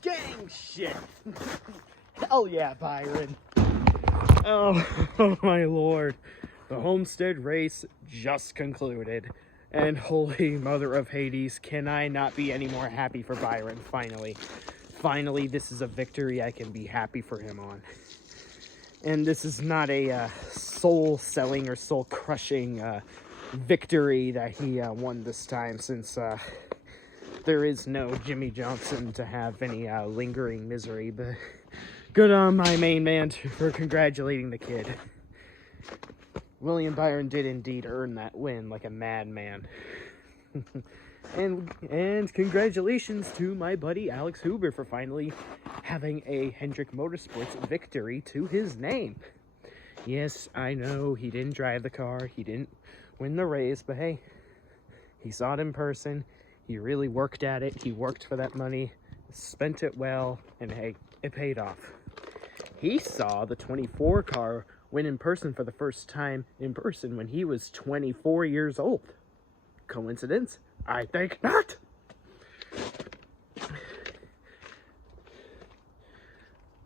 Gang shit! Hell yeah, Byron. Oh my lord. The Homestead race just concluded. And holy mother of Hades, can I not be any more happy for Byron, finally. Finally, this is a victory I can be happy for him on. And this is not a soul-selling or soul-crushing victory that he won this time, since there is no Jimmy Johnson to have any lingering misery. But good on my main man for congratulating the kid. William Byron did indeed earn that win like a madman. and congratulations to my buddy Alex Huber for finally having a Hendrick Motorsports victory to his name. Yes, I know he didn't drive the car, he didn't win the race, but hey, he saw it in person, he really worked at it, he worked for that money, spent it well, and hey, it paid off. He saw the 24 car win in person for the first time in person when he was 24 years old. Coincidence? I think not.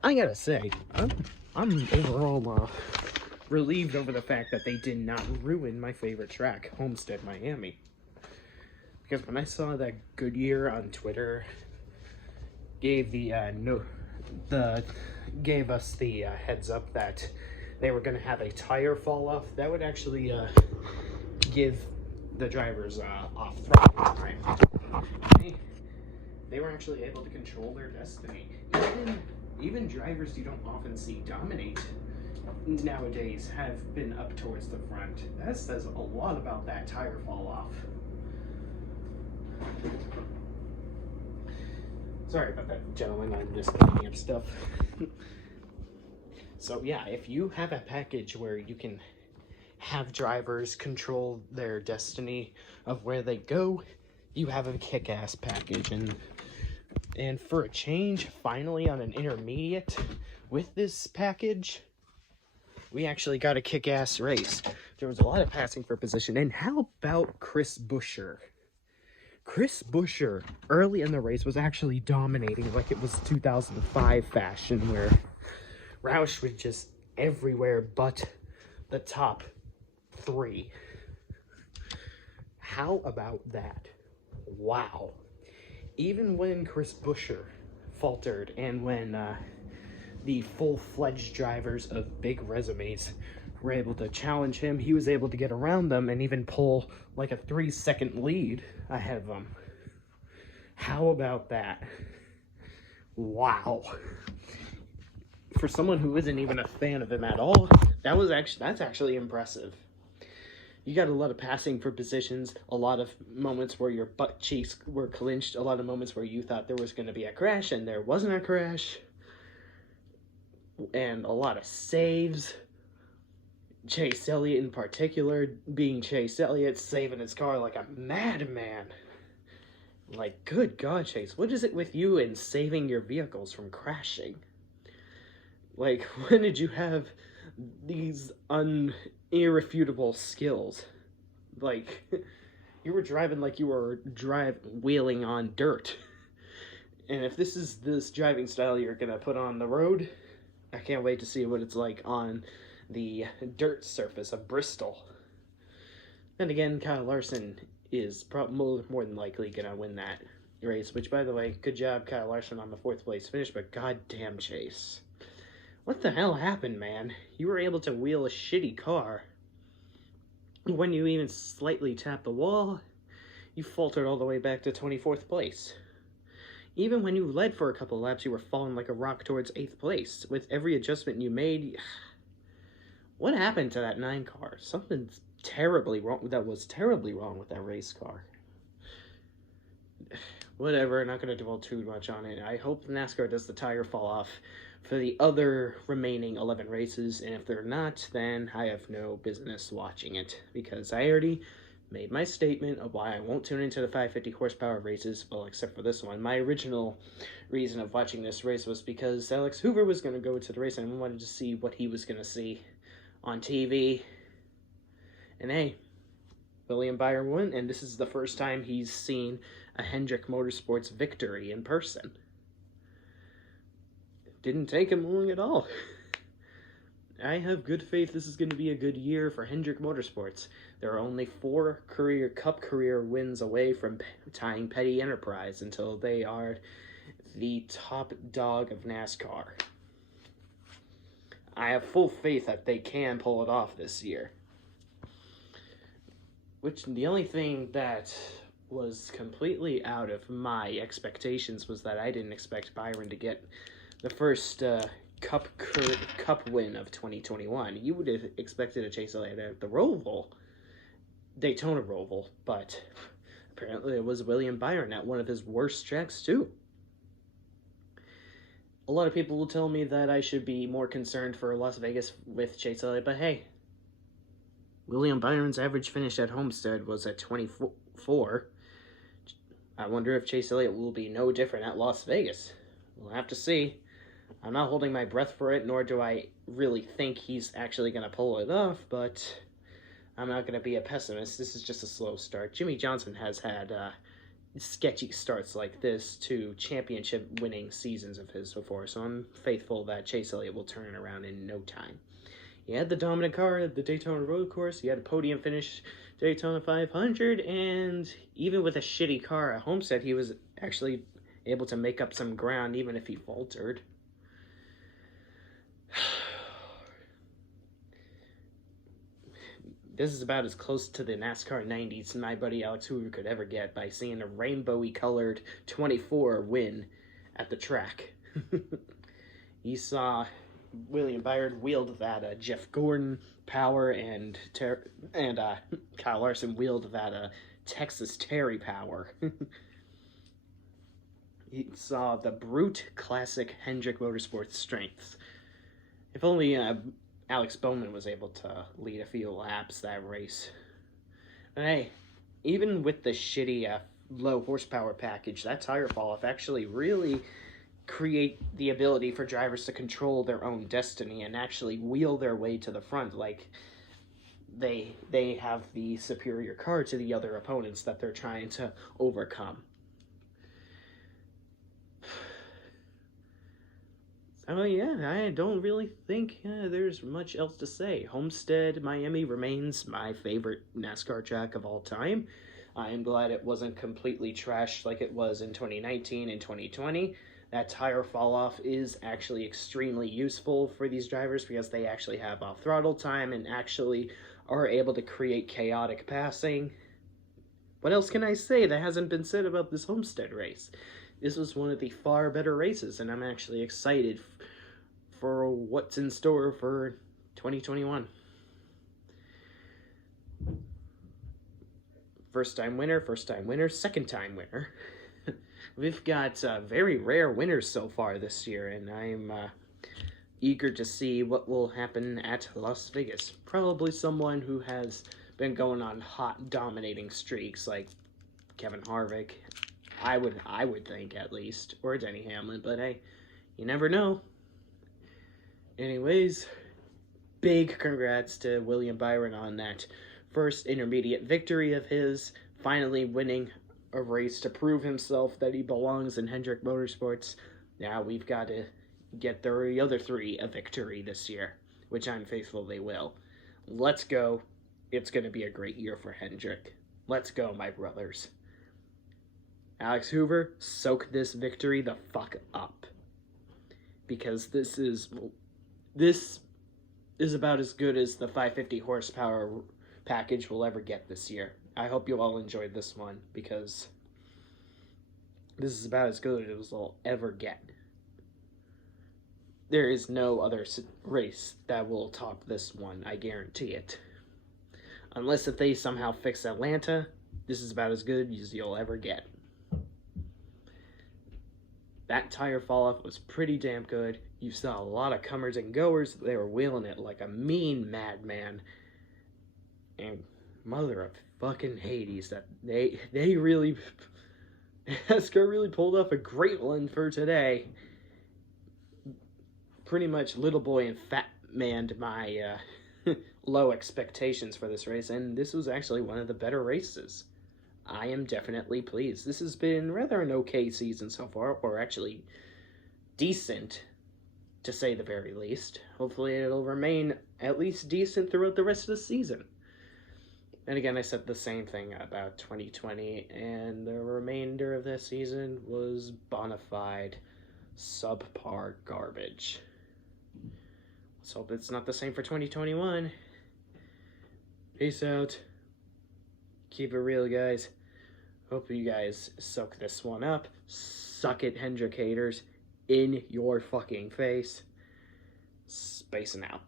I gotta say, I'm overall relieved over the fact that they did not ruin my favorite track, Homestead, Miami. Because when I saw that Goodyear on Twitter gave gave us the heads up that they were going to have a tire fall off, that would actually give the drivers off throttle time. They were actually able to control their destiny. Even drivers you don't often see dominate nowadays have been up towards the front. That says a lot about that tire fall off. Sorry about that, gentlemen. I'm just cleaning up stuff. So yeah, if you have a package where you can have drivers control their destiny of where they go, you have a kick-ass package. And for a change, finally on an intermediate with this package, we actually got a kick-ass race. There was a lot of passing for position. And how about Chris Buescher? Chris Buescher, early in the race, was actually dominating like it was 2005 fashion, where Roush was just everywhere but the top three. How about that? Wow. Even when Chris Buescher faltered, and when the full-fledged drivers of big resumes were able to challenge him, he was able to get around them and even pull like a 3-second lead ahead of them. How about that? Wow. For someone who isn't even a fan of him at all, that's actually impressive. You got a lot of passing for positions, a lot of moments where your butt cheeks were clinched, a lot of moments where you thought there was going to be a crash and there wasn't a crash, and a lot of saves. Chase Elliott in particular, being Chase Elliott, saving his car like a madman. Like, good God, Chase, what is it with you and saving your vehicles from crashing? Like, when did you have these irrefutable skills? Like, you were driving like you were wheeling on dirt. And if this is this driving style you're gonna put on the road, I can't wait to see what it's like on the dirt surface of Bristol. Then again, Kyle Larson is probably more than likely gonna win that race, which, by the way, good job Kyle Larson on the 4th place finish, but goddamn, Chase, what the hell happened, man? You were able to wheel a shitty car. When you even slightly tapped the wall, you faltered all the way back to 24th place. Even when you led for a couple laps, you were falling like a rock towards 8th place. With every adjustment you made, what happened to that 9 car? Something's terribly wrong. That was terribly wrong with that race car. Whatever, not going to dwell too much on it. I hope NASCAR does the tire fall off for the other remaining 11 races, and if they're not, then I have no business watching it, because I already made my statement of why I won't tune into the 550 horsepower races, well, except for this one. My original reason of watching this race was because Alex Hoover was going to go to the race, and I wanted to see what he was going to see on TV. And hey, William Byron won, and this is the first time he's seen a Hendrick Motorsports victory in person. It didn't take him long at all. I have good faith this is going to be a good year for Hendrick Motorsports. There are only 4 Cup career wins away from tying Petty Enterprise until they are the top dog of NASCAR. I have full faith that they can pull it off this year. Which, the only thing that was completely out of my expectations was that I didn't expect Byron to get the first Cup win of 2021. You would have expected a Chase Elliott at the Roval, Daytona Roval, but apparently it was William Byron at one of his worst tracks too. A lot of people will tell me that I should be more concerned for Las Vegas with Chase Elliott, but hey, William Byron's average finish at Homestead was at 24. I wonder if Chase Elliott will be no different at Las Vegas. We'll have to see. I'm not holding my breath for it, nor do I really think he's actually going to pull it off, but I'm not going to be a pessimist. This is just a slow start. Jimmy Johnson has had sketchy starts like this to championship-winning seasons of his before, so I'm faithful that Chase Elliott will turn it around in no time. He had the dominant car at the Daytona Road Course, he had a podium finish Daytona 500, and even with a shitty car at Homestead, he was actually able to make up some ground even if he faltered. This is about as close to the NASCAR 90s my buddy Alex Hoover could ever get by seeing a rainbowy colored 24 win at the track. He saw William Byron wield that Jeff Gordon power, and Kyle Larson wield that Texas Terry power. He saw the brute classic Hendrick Motorsports strengths. If only Alex Bowman was able to lead a few laps that race. But hey, even with the shitty low horsepower package, that tire fall-off actually really create the ability for drivers to control their own destiny and actually wheel their way to the front. Like, they have the superior car to the other opponents that they're trying to overcome. Oh yeah, I don't really think there's much else to say. Homestead, Miami remains my favorite NASCAR track of all time. I am glad it wasn't completely trashed like it was in 2019 and 2020. That tire fall-off is actually extremely useful for these drivers because they actually have off-throttle time and actually are able to create chaotic passing. What else can I say that hasn't been said about this Homestead race? This was one of the far better races, and I'm actually excited for what's in store for 2021. First-time winner, second-time winner. We've got very rare winners so far this year, and I'm eager to see what will happen at Las Vegas. Probably someone who has been going on hot, dominating streaks, like Kevin Harvick. I would think, at least, or Denny Hamlin, but hey, you never know. Anyways, big congrats to William Byron on that first intermediate victory of his, finally winning a race to prove himself that he belongs in Hendrick Motorsports. Now we've got to get the other 3 a victory this year, which I'm faithful they will. Let's go. It's going to be a great year for Hendrick. Let's go, my brothers. Alex Hoover, soak this victory the fuck up. Because this is about as good as the 550 horsepower package we'll ever get this year. I hope you all enjoyed this one, because this is about as good as we'll ever get. There is no other race that will top this one, I guarantee it. Unless if they somehow fix Atlanta, this is about as good as you'll ever get. That tire fall-off was pretty damn good. You saw a lot of comers and goers. They were wheeling it like a mean madman. And mother of fucking Hades, that they really... NASCAR really pulled off a great one for today. Pretty much little boy and fat manned my low expectations for this race, and this was actually one of the better races. I am definitely pleased. This has been rather an okay season so far, or actually decent, to say the very least. Hopefully it'll remain at least decent throughout the rest of the season. And again, I said the same thing about 2020, and the remainder of this season was bona fide subpar garbage. Let's hope it's not the same for 2021. Peace out. Keep it real, guys. Hope you guys soak this one up. Suck it, Hendrick haters. In your fucking face. Spacing out.